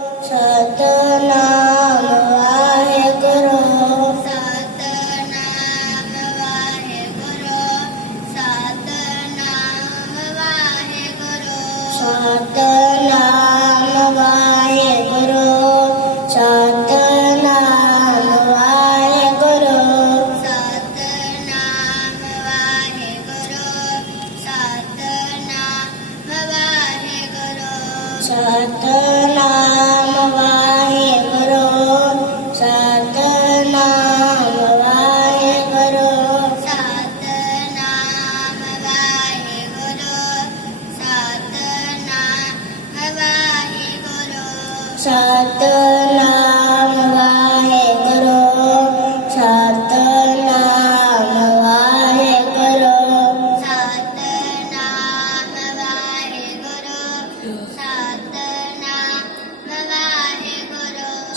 Santa समेव वरो समये ग्ररो सवा से ग्रो सतना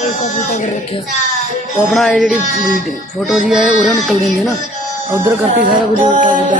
ਇੱਕ ਫੋਟੋ ਕਰ ਰੱਖਿਆ ਉਹ ਆਪਣਾ ਇਹ ਜਿਹੜੀ ਫੋਟੋ ਜੀ ਆਏ ਉਰੇ ਨਿਕਲ ਜਾਂਦੀ ਨਾ। ਉਧਰ ਕਰਤੀ ਸਾਰਾ ਕੁਝ ਉਲਟਾ ਸਿੱਧਾ